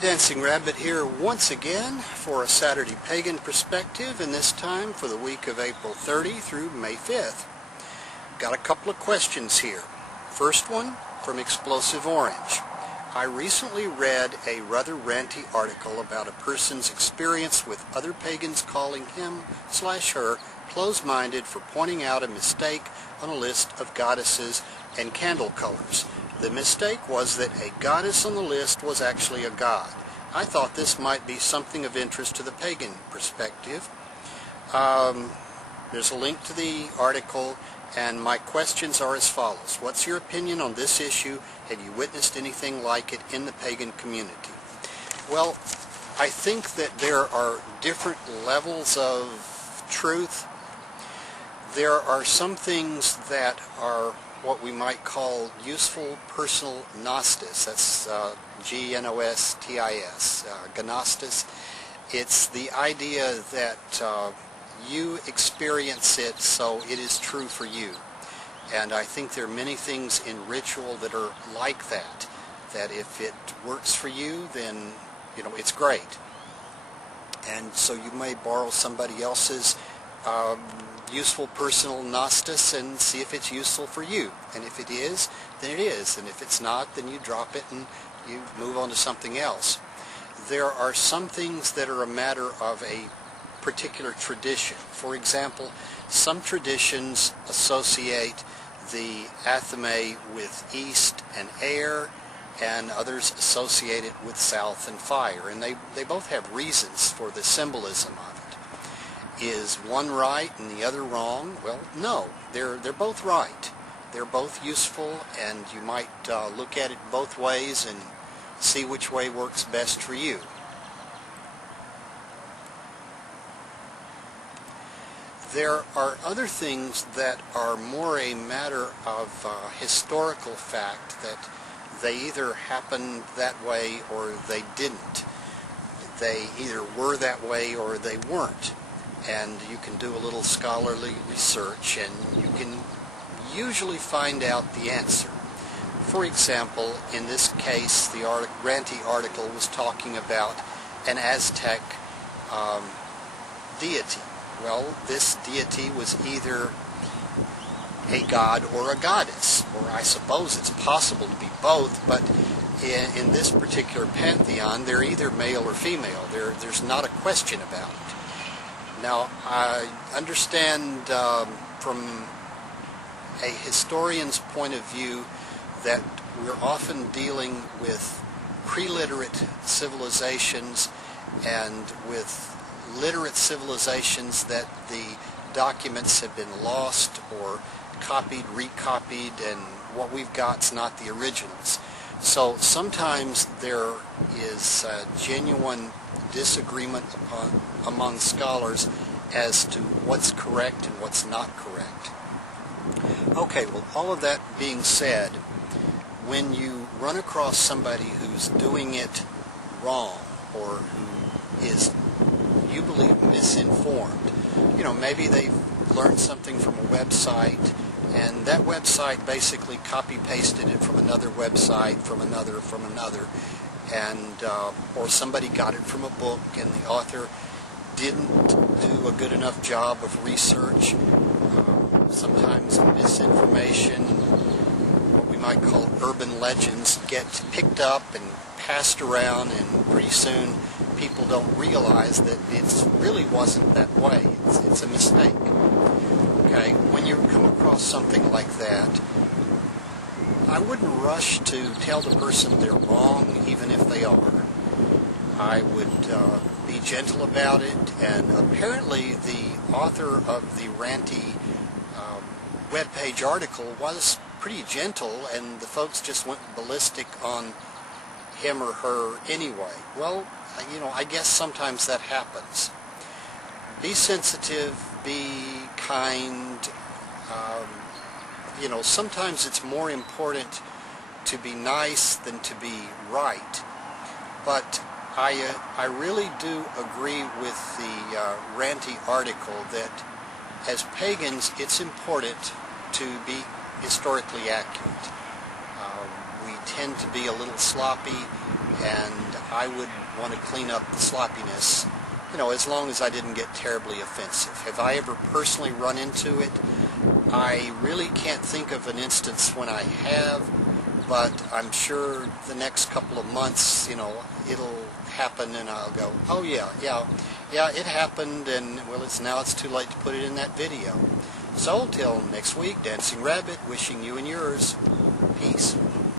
Dancing Rabbit here once again for a Saturday Pagan Perspective, and this time for the week of April 30 through May 5th. Got a couple of questions here. First one from Explosive Orange. I recently read a rather ranty article about a person's experience with other pagans calling him/her closed-minded for pointing out a mistake on a list of goddesses and candle colors. The mistake was that a goddess on the list was actually a god. I thought this might be something of interest to the pagan perspective. There's a link to the article, and my questions are as follows. What's your opinion on this issue? Have you witnessed anything like it in the pagan community? Well, I think that there are different levels of truth. There are some things that are what we might call useful personal gnostis. That's G-N-O-S-T-I-S, gnostis. It's the idea that you experience it, so it is true for you. And I think there are many things in ritual that are like that, that if it works for you, then, it's great. And so you may borrow somebody else's useful personal gnostis and see if it's useful for you. And if it is, then it is. And if it's not, then you drop it and you move on to something else. There are some things that are a matter of a particular tradition. For example, some traditions associate the athame with east and air, and others associate it with south and fire. And they both have reasons for the symbolism of it. Is one right and the other wrong? Well, no. They're both right. They're both useful, and you might look at it both ways and see which way works best for you. There are other things that are more a matter of historical fact, that they either happened that way or they didn't. They either were that way or they weren't. And you can do a little scholarly research and you can usually find out the answer. For example, in this case, the ranty article was talking about an Aztec deity. Well, this deity was either a god or a goddess, or I suppose it's possible to be both, but in this particular pantheon, they're either male or female. There's not a question about it. Now, I understand from a historian's point of view that we're often dealing with pre-literate civilizations and with literate civilizations that the documents have been lost or copied, recopied, and what we've got's not the originals. So sometimes there is genuine disagreement among scholars as to what's correct and what's not correct. Okay, well, all of that being said, when you run across somebody who's doing it wrong or who is, you believe, misinformed, maybe they've learned something from a website, and that website basically copy-pasted it from another website, from another, and or somebody got it from a book and the author didn't do a good enough job of research. Sometimes misinformation, what we might call urban legends, get picked up and passed around, and pretty soon people don't realize that it really wasn't that way. It's a mistake. Okay, when you come across something like that, I wouldn't rush to tell the person they're wrong, even if they are. I would be gentle about it, and apparently the author of the ranty webpage article was pretty gentle, and the folks just went ballistic on him or her anyway. Well, I guess sometimes that happens. Be sensitive, be kind. Sometimes it's more important to be nice than to be right. But I really do agree with the ranty article that as pagans, it's important to be historically accurate. We tend to be a little sloppy, and I would want to clean up the sloppiness, as long as I didn't get terribly offensive. Have I ever personally run into it? I really can't think of an instance when I have, but I'm sure the next couple of months, it'll happen and I'll go, oh yeah, it happened, and well, it's too late to put it in that video. So till next week, Dancing Rabbit, wishing you and yours peace.